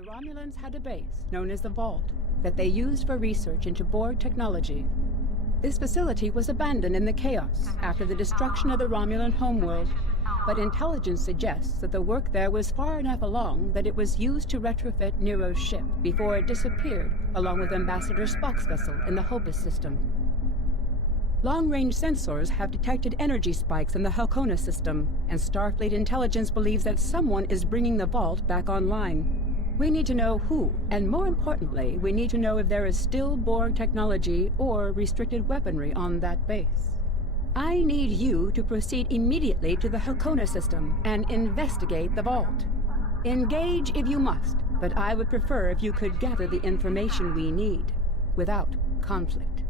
The Romulans had a base known as the Vault that they used for research into Borg technology. This facility was abandoned in the chaos after the destruction of the Romulan homeworld, but intelligence suggests that the work there was far enough along that it was used to retrofit Nero's ship before it disappeared along with Ambassador Spock's vessel in the Hobus system. Long-range sensors have detected energy spikes in the Halcona system, and Starfleet intelligence believes that someone is bringing the Vault back online. We need to know who, and more importantly, we need to know if there is still Borg technology or restricted weaponry on that base. I need you to proceed immediately to the Halcona system and investigate the Vault. Engage if you must, but I would prefer if you could gather the information we need without conflict.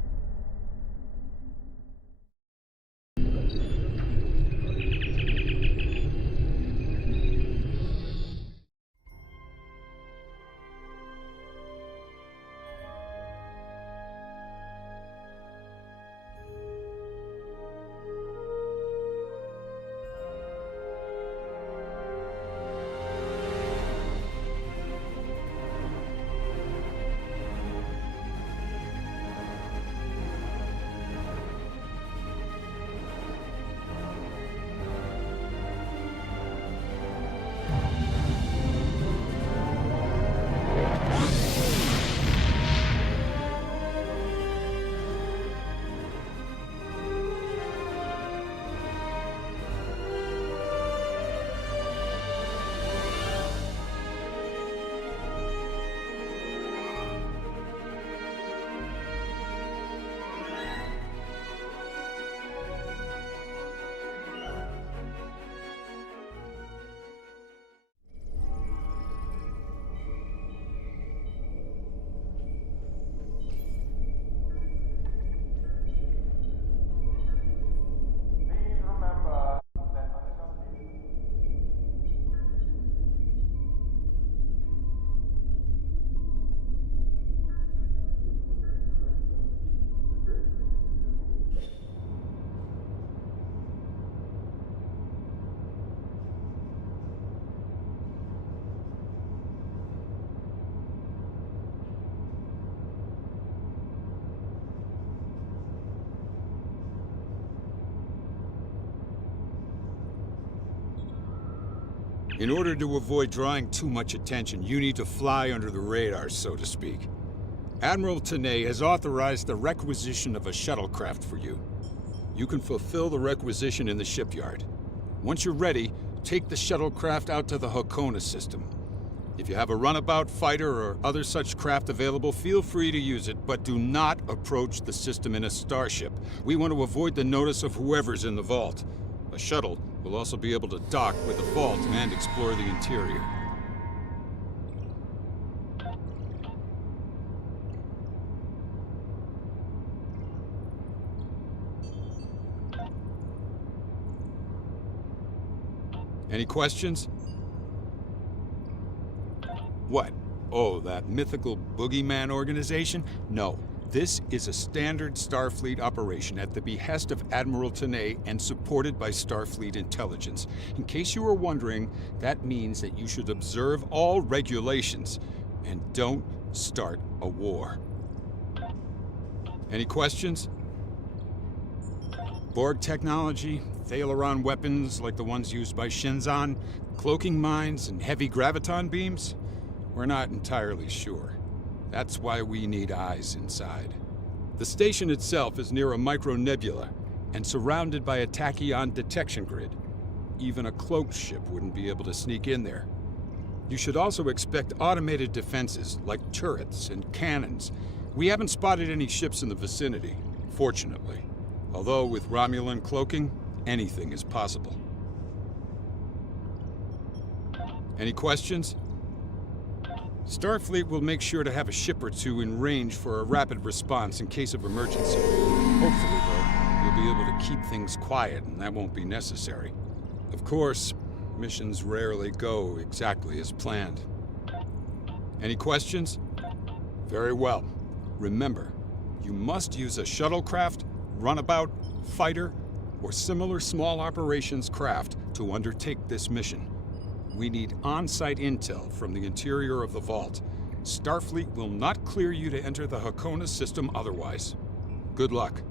In order to avoid drawing too much attention, you need to fly under the radar, so to speak. Admiral Mathmaniac has authorized the requisition of a shuttlecraft for you. You can fulfill the requisition in the shipyard. Once you're ready, take the shuttlecraft out to the Halcona system. If you have a runabout fighter or other such craft available, feel free to use it, but do not approach the system in a starship. We want to avoid the notice of whoever's in the vault. A shuttle will also be able to dock with the vault and explore the interior. Any questions? What? Oh, that mythical boogeyman organization? No. This is a standard Starfleet operation at the behest of Admiral Mathmaniac and supported by Starfleet intelligence. In case you were wondering, that means that you should observe all regulations and don't start a war. Any questions? Borg technology, Thalaron weapons like the ones used by Shenzan, cloaking mines, and heavy graviton beams? We're not entirely sure. That's why we need eyes inside. The station itself is near a micronebula and surrounded by a tachyon detection grid. Even a cloaked ship wouldn't be able to sneak in there. You should also expect automated defenses like turrets and cannons. We haven't spotted any ships in the vicinity, fortunately. Although with Romulan cloaking, anything is possible. Any questions? Starfleet will make sure to have a ship or two in range for a rapid response in case of emergency. Hopefully, though, you'll be able to keep things quiet, and that won't be necessary. Of course, missions rarely go exactly as planned. Any questions? Very well. Remember, you must use a shuttlecraft, runabout, fighter, or similar small operations craft to undertake this mission. We need on-site intel from the interior of the vault. Starfleet will not clear you to enter the Hakona system otherwise. Good luck.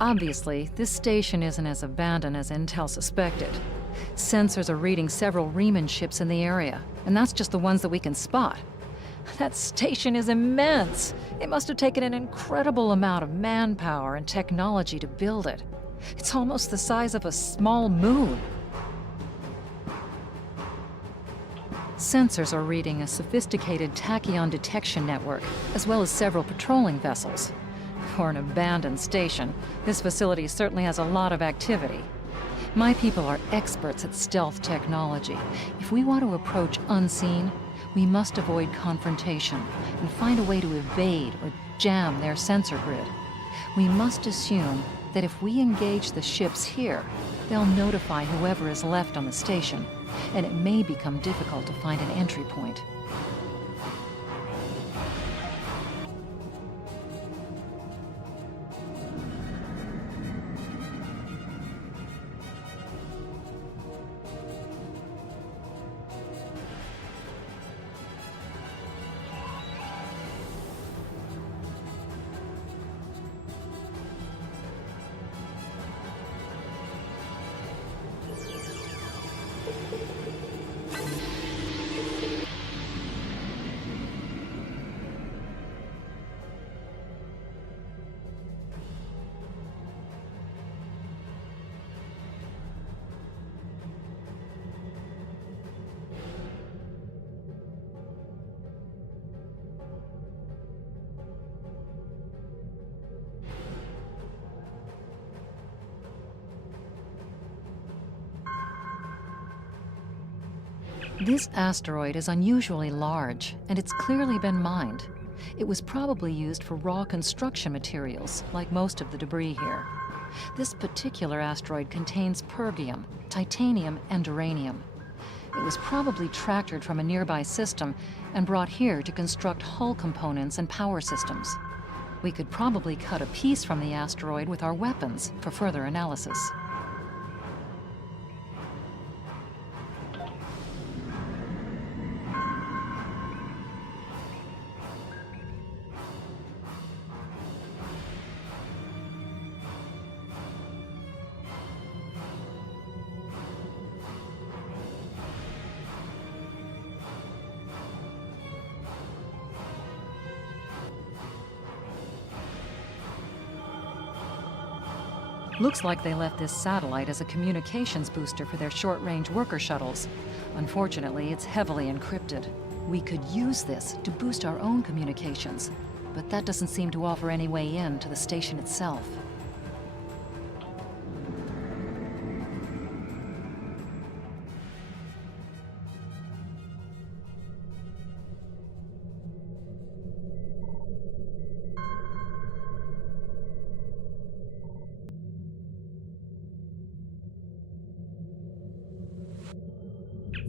Obviously, this station isn't as abandoned as Intel suspected. Sensors are reading several Riemann ships in the area, and that's just the ones that we can spot. That station is immense. It must have taken an incredible amount of manpower and technology to build it. It's almost the size of a small moon. Sensors are reading a sophisticated tachyon detection network, as well as several patrolling vessels. For an abandoned station, this facility certainly has a lot of activity. My people are experts at stealth technology. If we want to approach unseen, we must avoid confrontation and find a way to evade or jam their sensor grid. We must assume that if we engage the ships here, they'll notify whoever is left on the station, and it may become difficult to find an entry point. This asteroid is unusually large, and it's clearly been mined. It was probably used for raw construction materials, like most of the debris here. This particular asteroid contains pergium, titanium, and uranium. It was probably tractored from a nearby system and brought here to construct hull components and power systems. We could probably cut a piece from the asteroid with our weapons for further analysis. Looks like they left this satellite as a communications booster for their short-range worker shuttles. Unfortunately, it's heavily encrypted. We could use this to boost our own communications, but that doesn't seem to offer any way in to the station itself.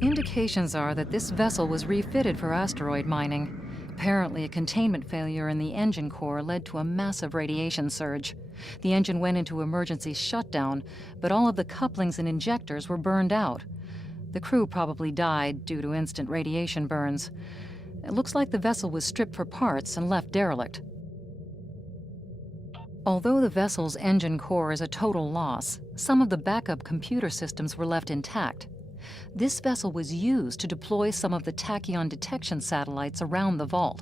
Indications are that this vessel was refitted for asteroid mining. Apparently, a containment failure in the engine core led to a massive radiation surge. The engine went into emergency shutdown, but all of the couplings and injectors were burned out. The crew probably died due to instant radiation burns. It looks like the vessel was stripped for parts and left derelict. Although the vessel's engine core is a total loss, some of the backup computer systems were left intact. This vessel was used to deploy some of the tachyon detection satellites around the vault.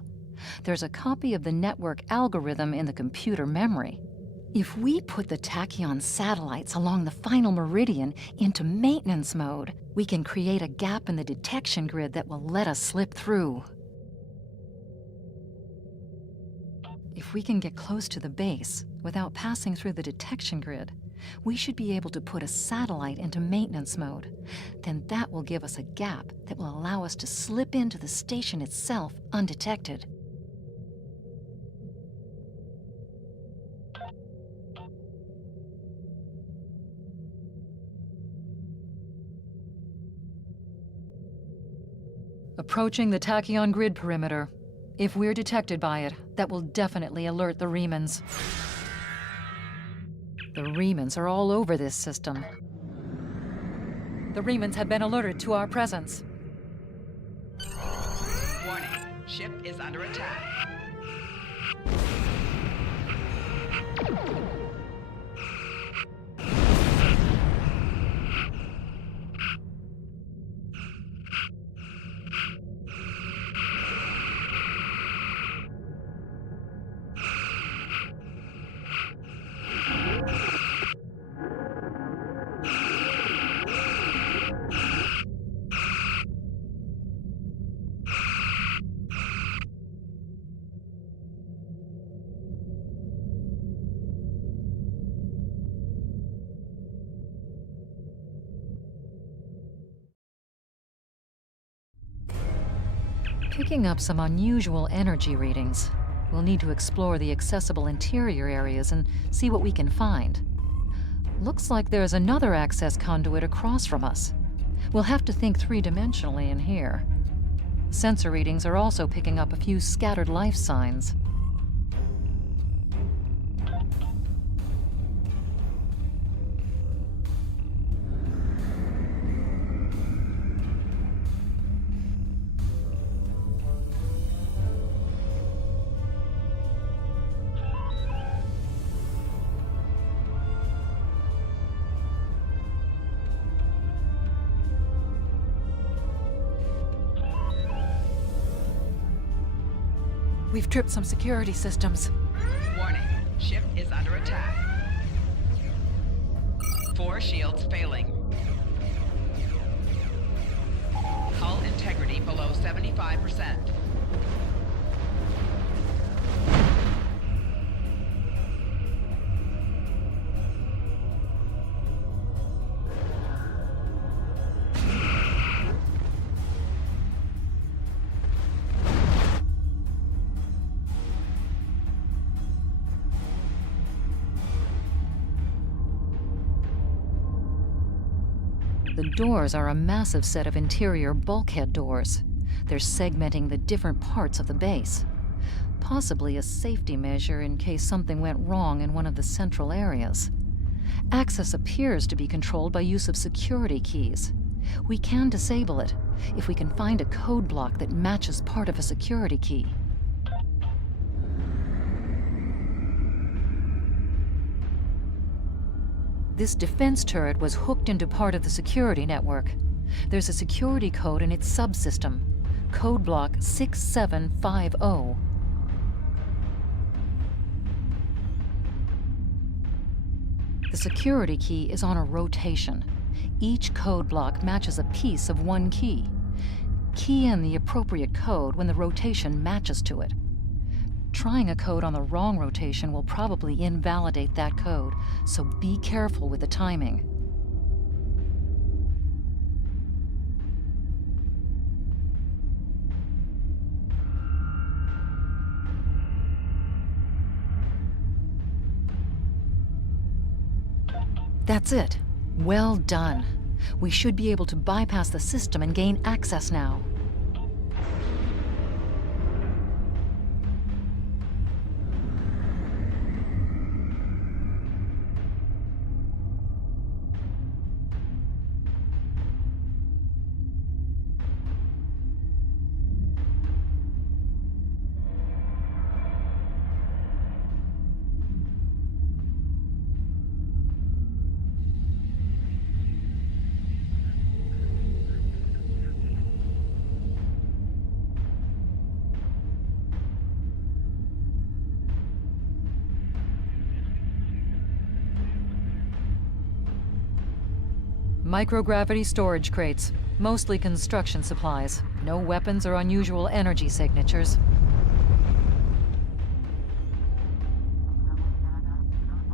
There's a copy of the network algorithm in the computer memory. If we put the tachyon satellites along the final meridian into maintenance mode, we can create a gap in the detection grid that will let us slip through. If we can get close to the base without passing through the detection grid, we should be able to put a satellite into maintenance mode. Then that will give us a gap that will allow us to slip into the station itself undetected. Approaching the tachyon grid perimeter. If we're detected by it, that will definitely alert the Remans. The Remans are all over this system. The Remans have been alerted to our presence. Warning, ship is under attack. Picking up some unusual energy readings. We'll need to explore the accessible interior areas and see what we can find. Looks like there's another access conduit across from us. We'll have to think three-dimensionally in here. Sensor readings are also picking up a few scattered life signs. We've tripped some security systems. Warning, ship is under attack. 4 shields failing. Hull integrity below 75%. The doors are a massive set of interior bulkhead doors. They're segmenting the different parts of the base. Possibly a safety measure in case something went wrong in one of the central areas. Access appears to be controlled by use of security keys. We can disable it if we can find a code block that matches part of a security key. This defense turret was hooked into part of the security network. There's a security code in its subsystem. Code block 6750. The security key is on a rotation. Each code block matches a piece of one key. Key in the appropriate code when the rotation matches to it. Trying a code on the wrong rotation will probably invalidate that code, so be careful with the timing. That's it. Well done. We should be able to bypass the system and gain access now. Microgravity storage crates, mostly construction supplies. No weapons or unusual energy signatures.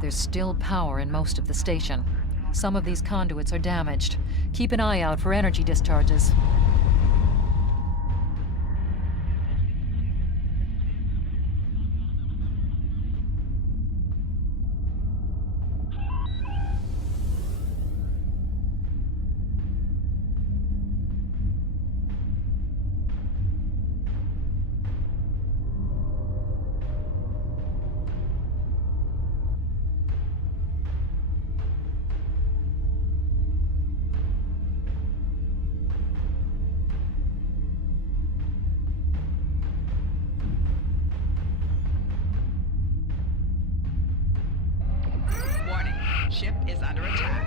There's still power in most of the station. Some of these conduits are damaged. Keep an eye out for energy discharges. Warning, ship is under attack.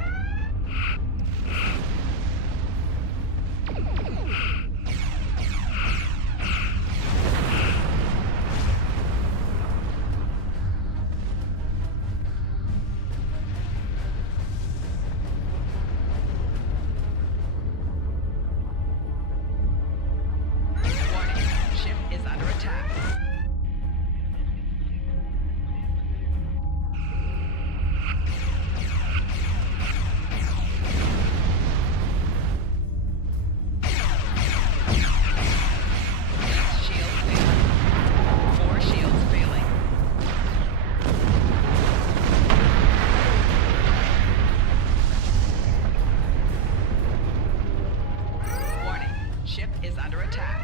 Warning, ship is under attack. Shield failing. 4 shields failing. Warning, ship is under attack.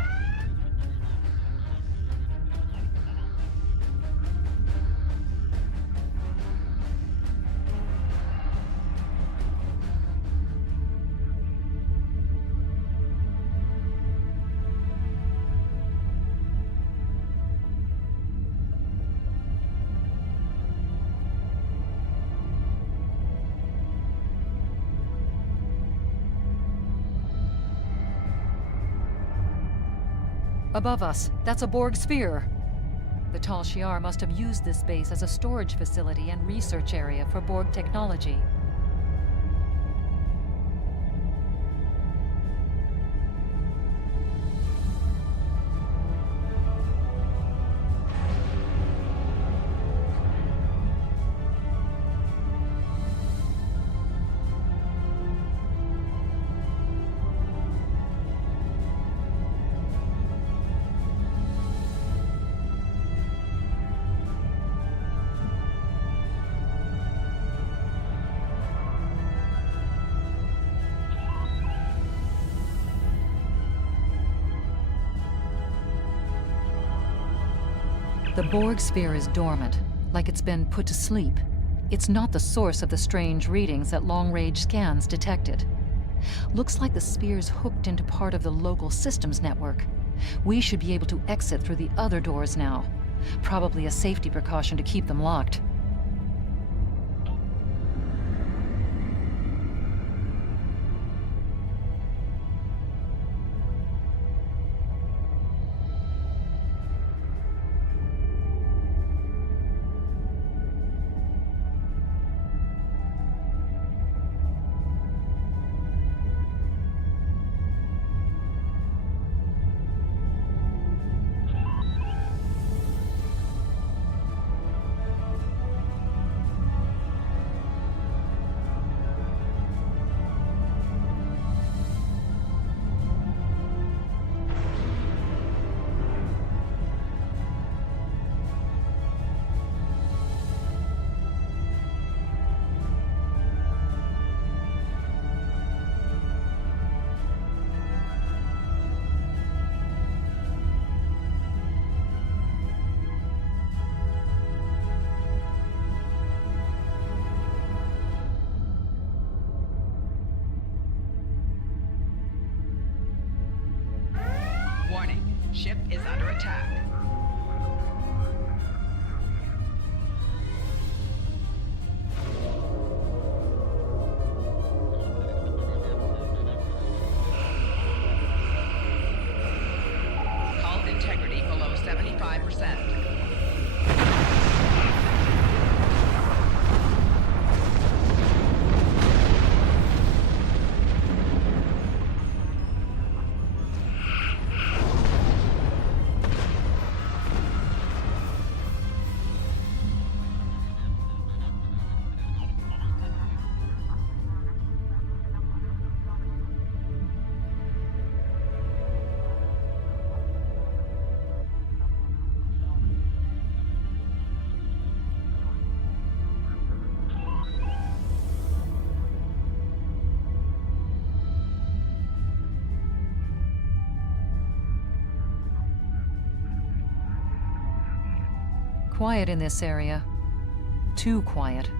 Above us, that's a Borg sphere. The Tal Shiar must have used this base as a storage facility and research area for Borg technology. The Borg sphere is dormant, like it's been put to sleep. It's not the source of the strange readings that long-range scans detected. Looks like the sphere's hooked into part of the local systems network. We should be able to exit through the other doors now. Probably a safety precaution to keep them locked. Warning, ship is under attack. Hull integrity below 75%. quiet in this area. Too quiet.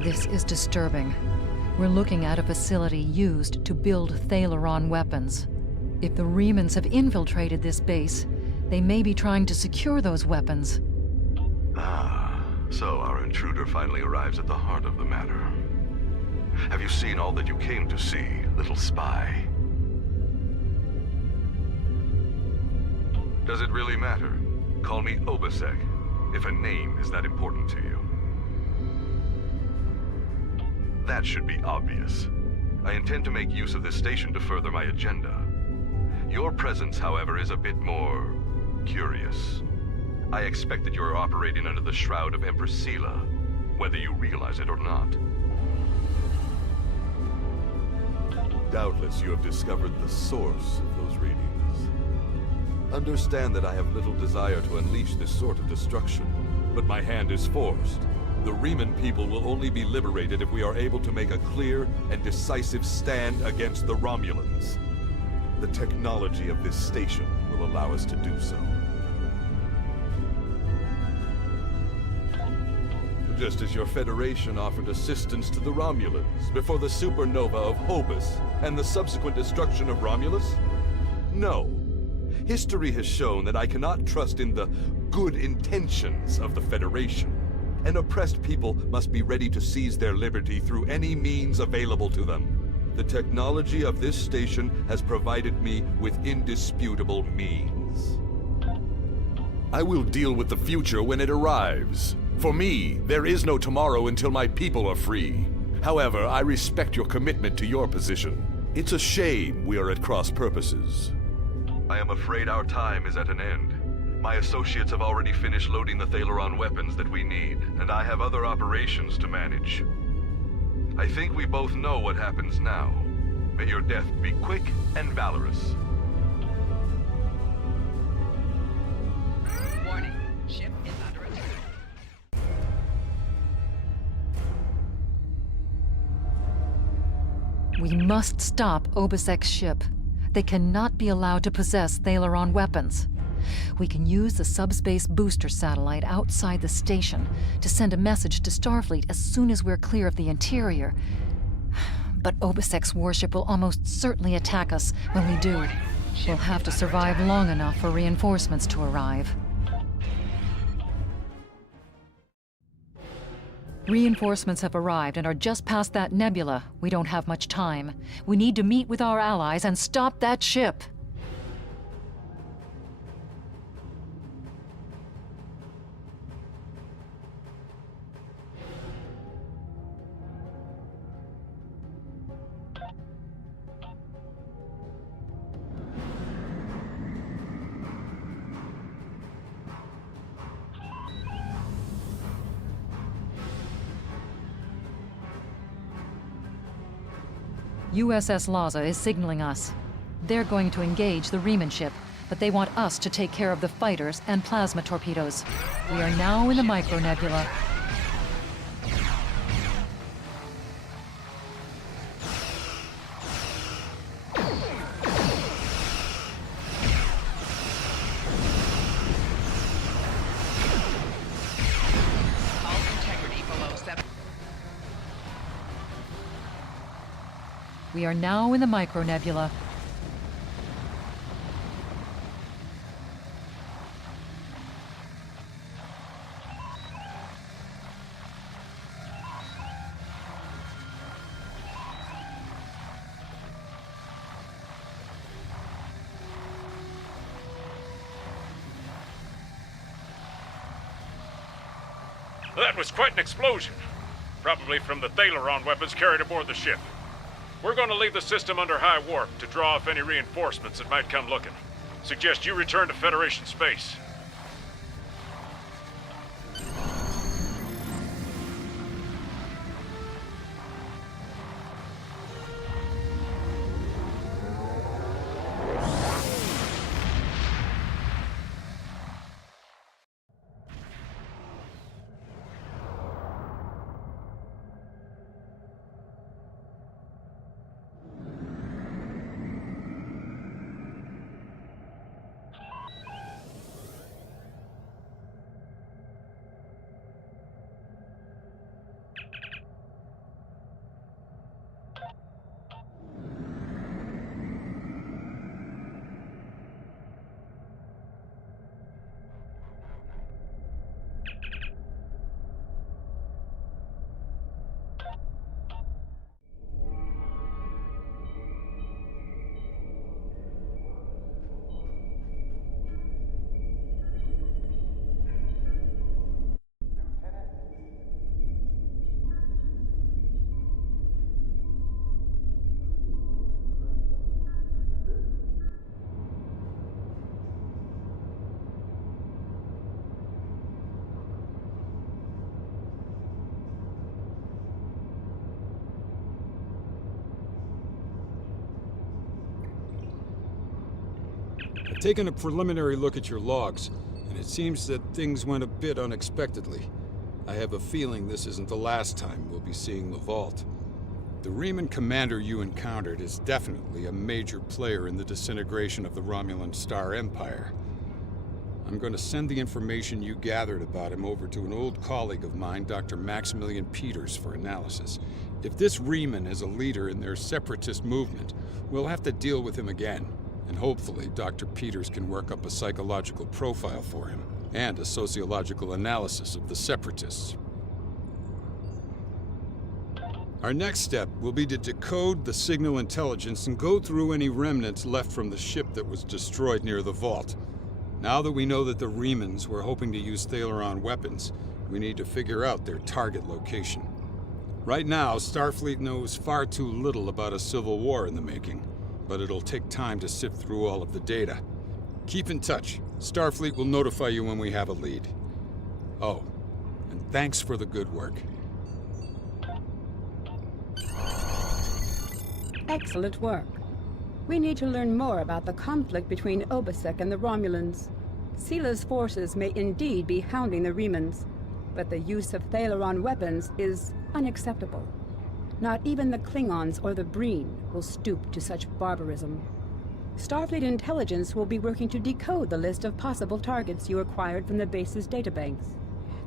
This is disturbing. We're looking at a facility used to build Thalaron weapons. If the Remans have infiltrated this base, they may be trying to secure those weapons. Ah, so our intruder finally arrives at the heart of the matter. Have you seen all that you came to see, little spy? Does it really matter? Call me Obisek, if a name is that important to you. That should be obvious. I intend to make use of this station to further my agenda. Your presence, however, is a bit more curious. I expect that you are operating under the shroud of Empress Sela, whether you realize it or not. Doubtless you have discovered the source of those readings. Understand that I have little desire to unleash this sort of destruction, but my hand is forced. The Reman people will only be liberated if we are able to make a clear and decisive stand against the Romulans. The technology of this station will allow us to do so. Just as your Federation offered assistance to the Romulans before the supernova of Hobus and the subsequent destruction of Romulus? No. History has shown that I cannot trust in the good intentions of the Federation. An oppressed people must be ready to seize their liberty through any means available to them. The technology of this station has provided me with indisputable means. I will deal with the future when it arrives. For me, there is no tomorrow until my people are free. However, I respect your commitment to your position. It's a shame we are at cross purposes. I am afraid our time is at an end. My associates have already finished loading the Thalaron weapons that we need, and I have other operations to manage. I think we both know what happens now. May your death be quick and valorous. Warning. Ship is under attack. We must stop Obisek's ship. They cannot be allowed to possess Thalaron weapons. We can use the subspace booster satellite outside the station to send a message to Starfleet as soon as we're clear of the interior. But Obisek's warship will almost certainly attack us when we do. We'll have to survive long enough for reinforcements to arrive. Reinforcements have arrived and are just past that nebula. We don't have much time. We need to meet with our allies and stop that ship. USS Laza is signaling us. They're going to engage the Reman ship, but they want us to take care of the fighters and plasma torpedoes. We are now in the micronebula. Hull integrity below 7. We are now in the micronebula. That was quite an explosion. Probably from the Thalaron weapons carried aboard the ship. We're going to leave the system under high warp to draw off any reinforcements that might come looking. Suggest you return to Federation space. I've taken a preliminary look at your logs, and it seems that things went a bit unexpectedly. I have a feeling this isn't the last time we'll be seeing the Vault. The Riemann commander you encountered is definitely a major player in the disintegration of the Romulan Star Empire. I'm going to send the information you gathered about him over to an old colleague of mine, Dr. Maximilian Peters, for analysis. If this Riemann is a leader in their separatist movement, we'll have to deal with him again. And hopefully, Dr. Peters can work up a psychological profile for him, and a sociological analysis of the separatists. Our next step will be to decode the signal intelligence and go through any remnants left from the ship that was destroyed near the Vault. Now that we know that the Riemanns were hoping to use Thalaron weapons, we need to figure out their target location. Right now, Starfleet knows far too little about a civil war in the making, but it'll take time to sift through all of the data. Keep in touch. Starfleet will notify you when we have a lead. Oh, and thanks for the good work. Excellent work. We need to learn more about the conflict between Obisek and the Romulans. Sila's forces may indeed be hounding the Riemanns, but the use of Thalaron weapons is unacceptable. Not even the Klingons or the Breen will stoop to such barbarism. Starfleet intelligence will be working to decode the list of possible targets you acquired from the base's databanks.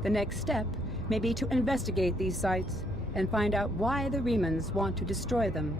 The next step may be to investigate these sites and find out why the Riemanns want to destroy them.